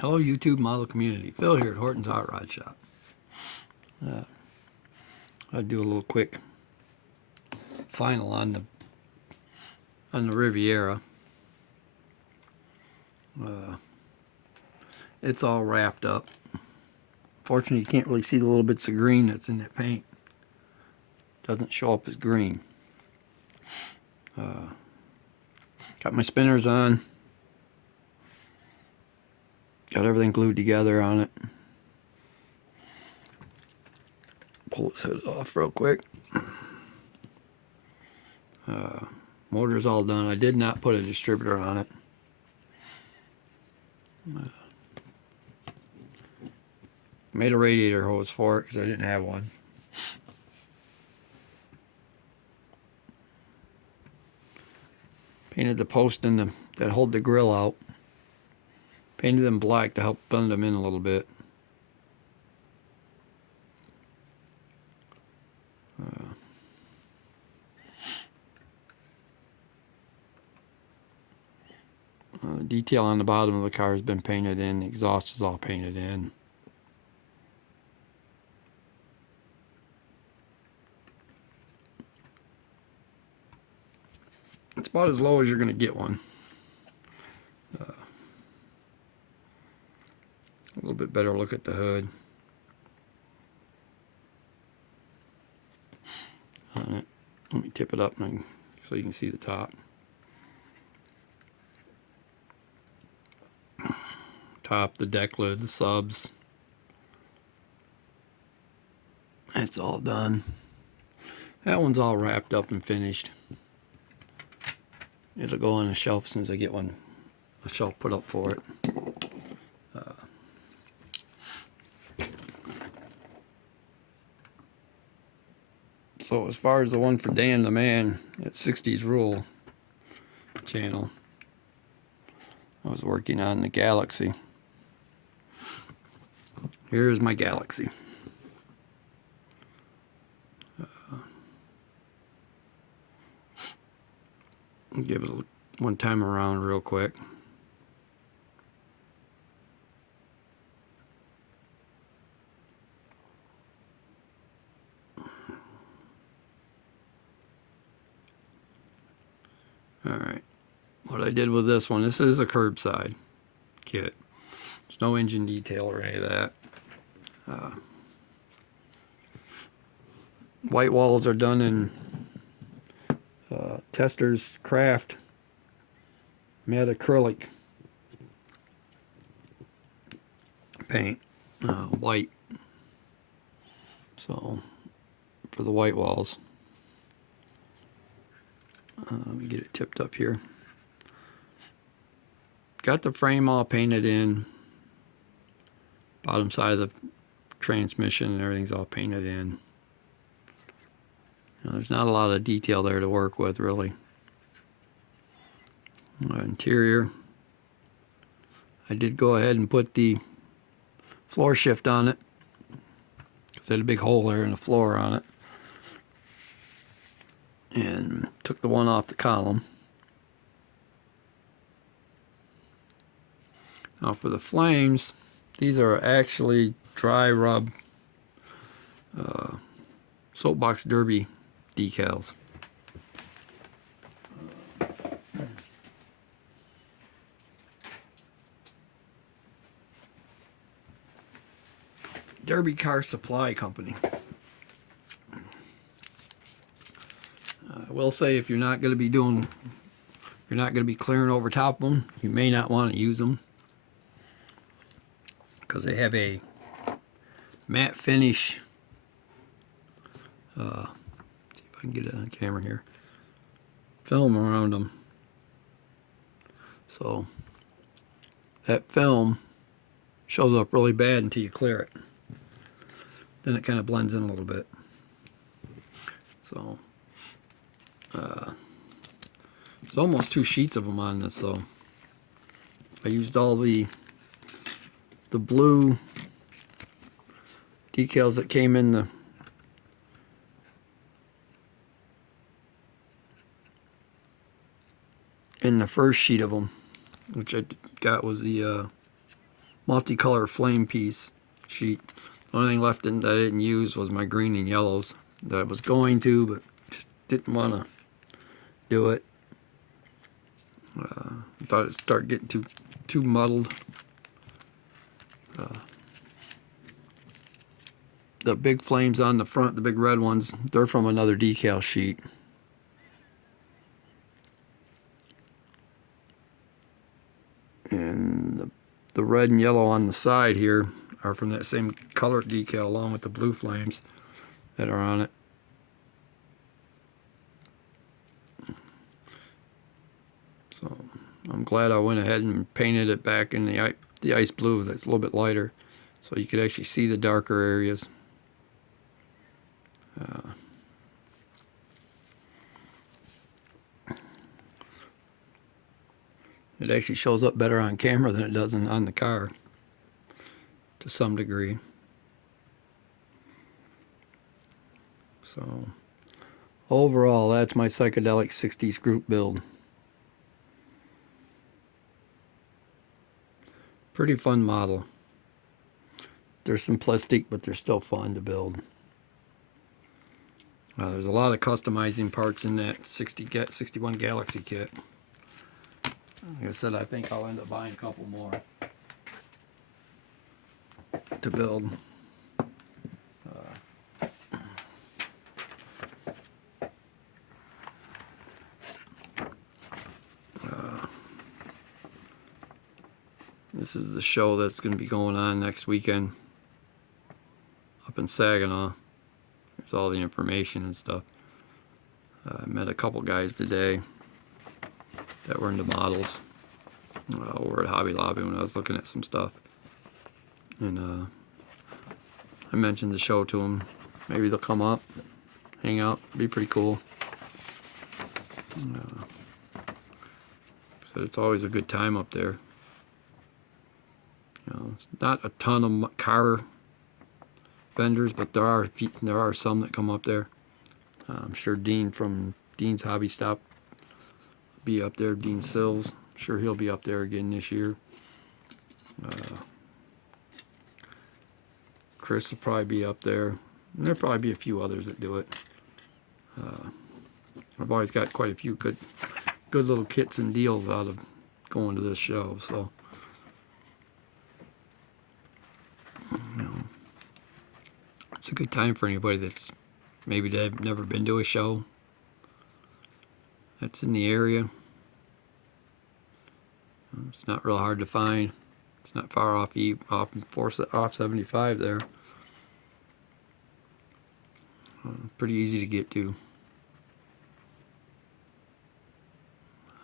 Hello, YouTube model community. Phil here at Horton's Hot Rod Shop. I'll do a little quick final on the Riviera. It's all wrapped up. Fortunately, you can't really see the little bits of green that's in that paint. Doesn't show up as green. Got my spinners on. Got everything glued together on it. Pull this hood off real quick. Motor's all done. I did not put a distributor on it. Made a radiator hose for it because I didn't have one. Painted the post that hold the grill out. Painted them black to help blend them in a little bit. The detail on the bottom of the car has been painted in. The exhaust is all painted in. It's about as low as you're going to get one. A little bit better look at the hood. On it. Let me tip it up so you can see the top. Top, the deck lid, the subs. That's all done. That one's all wrapped up and finished. It'll go on a shelf as soon as I get a shelf put up for it. So as far as the one for Dan the Man at 60's Rule channel, I was working on the Galaxie. Here's my Galaxie. Give it one time around real quick. Alright, what I did with this one, this is a curbside kit. There's no engine detail or any of that. White walls are done in Tester's Craft matte acrylic paint, white. So for the white walls, let me get it tipped up here. Got the frame all painted in. Bottom side of the transmission and everything's all painted in. Now, there's not a lot of detail there to work with, really. Interior, I did go ahead and put the floor shift on it because I had a big hole there in the floor on it, and took the one off the column. Now for the flames, these are actually dry rub soapbox derby decals. Derby Car Supply Company. I will say, if you're not going to be clearing over top of them, you may not want to use them because they have a matte finish. See if I can get it on camera here. Film around them, so that film shows up really bad until you clear it. Then it kind of blends in a little bit. So there's almost 2 sheets of them on this, so I used all the blue decals that came in the first sheet of them, which I got was the multicolor flame piece sheet. The only thing left that I didn't use was my green and yellows that I was going to, but just didn't want to do it. I thought it'd start getting too muddled. The big flames on the front, the big red ones, they're from another decal sheet. And the red and yellow on the side here are from that same color decal along with the blue flames that are on it. So I'm glad I went ahead and painted it back in the ice blue that's a little bit lighter, so you could actually see the darker areas. It actually shows up better on camera than it does on the car, to some degree. So overall, that's my psychedelic 60s group build. Pretty fun model. They're simplistic, but they're still fun to build. There's a lot of customizing parts in that 61 Galaxie kit. Like I said, I think I'll end up buying a couple more to build. This is the show that's going to be going on next weekend up in Saginaw. There's all the information and stuff. I met a couple guys today that were into models over at Hobby Lobby when I was looking at some stuff. And I mentioned the show to them. Maybe they'll come up, hang out, be pretty cool. So it's always a good time up there. Not a ton of car vendors, but there are some that come up there. I'm sure Dean from Dean's Hobby Stop will be up there. Dean Sills, I'm sure he'll be up there again this year. Chris will probably be up there. And there'll probably be a few others that do it. I've always got quite a few good little kits and deals out of going to this show, so. It's a good time for anybody that's maybe they've never been to a show that's in the area. It's not real hard to find. It's not far off off 75 there. Pretty easy to get to.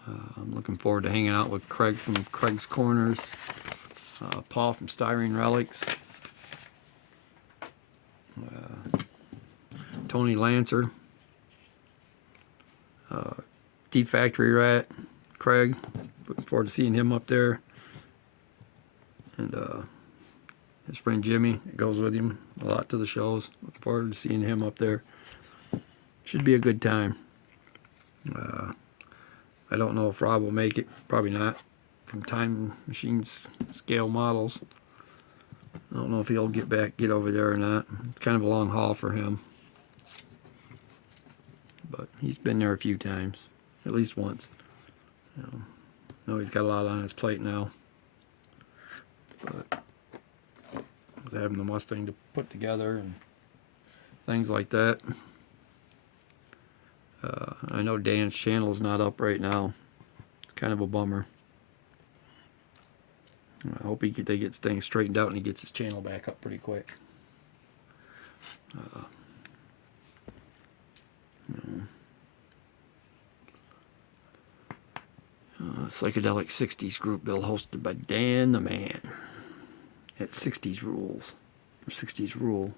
I'm looking forward to hanging out with Craig from Craig's Corners, Paul from Styrene Relics, Tony Lancer, Deep Factory Rat, Craig. Looking forward to seeing him up there. And his friend Jimmy that goes with him a lot to the shows. Looking forward to seeing him up there. Should be a good time. I don't know if Rob will make it. Probably not. From Time Machines scale models. I don't know if he'll get over there or not. It's kind of a long haul for him. But he's been there a few times. At least once. I know he's got a lot on his plate now. But with having the Mustang to put together and things like that. I know Dan's channel's not up right now. It's kind of a bummer. I hope they get things straightened out and he gets his channel back up pretty quick. Psychedelic 60s group build hosted by Dan the Man at 60s Rules, or 60s Rule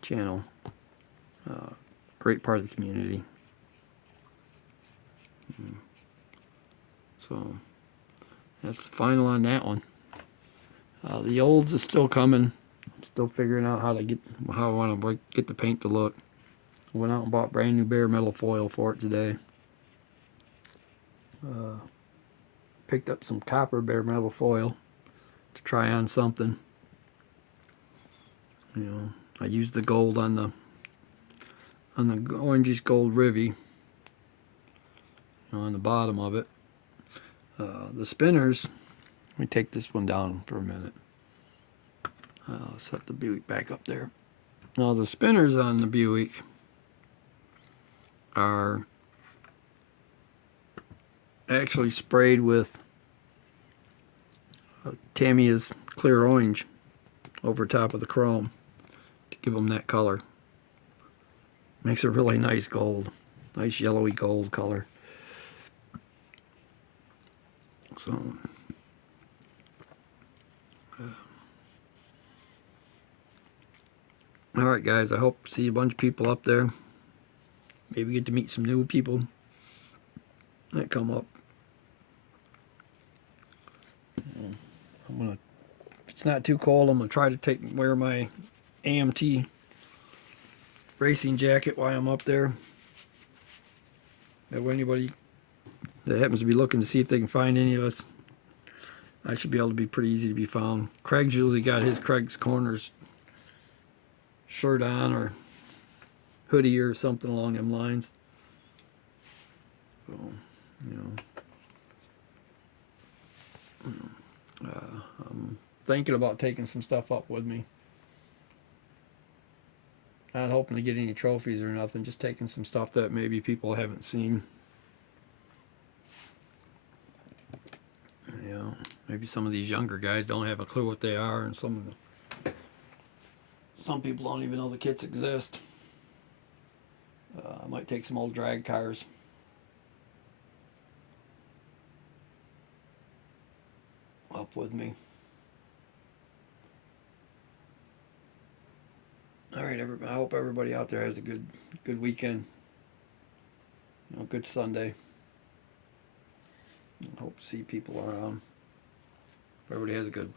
channel. Great part of the community. So that's the final on that one. The olds is still coming. I'm still figuring out how I want to get the paint to look. I went out and bought brand new bare metal foil for it today. Picked up some copper bare metal foil. to try on something. You know, I used the gold on the orangish gold Rivi, you know, on the bottom of it. The spinners, let me take this one down for a minute. I'll set the Buick back up there. Now the spinners on the Buick are actually sprayed with Tamiya's clear orange over top of the chrome to give them that color. Makes a really nice gold, nice yellowy gold color. So all right, guys, I hope to see a bunch of people up there. Maybe get to meet some new people that come up. I'm gonna, if it's not too cold, I'm gonna try to wear my AMT racing jacket while I'm up there. That way anybody that happens to be looking to see if they can find any of us, I should be able to be pretty easy to be found. Craig's usually got his Craig's Corners shirt on or hoodie or something along them lines. So, you know, I'm thinking about taking some stuff up with me. Not hoping to get any trophies or nothing, just taking some stuff that maybe people haven't seen. You know, maybe some of these younger guys don't have a clue what they are, and some people don't even know the kits exist. I might take some old drag cars. Up with me. All right, everybody. I hope everybody out there has a good weekend. You know, good Sunday. I hope to see people around. Everybody has a good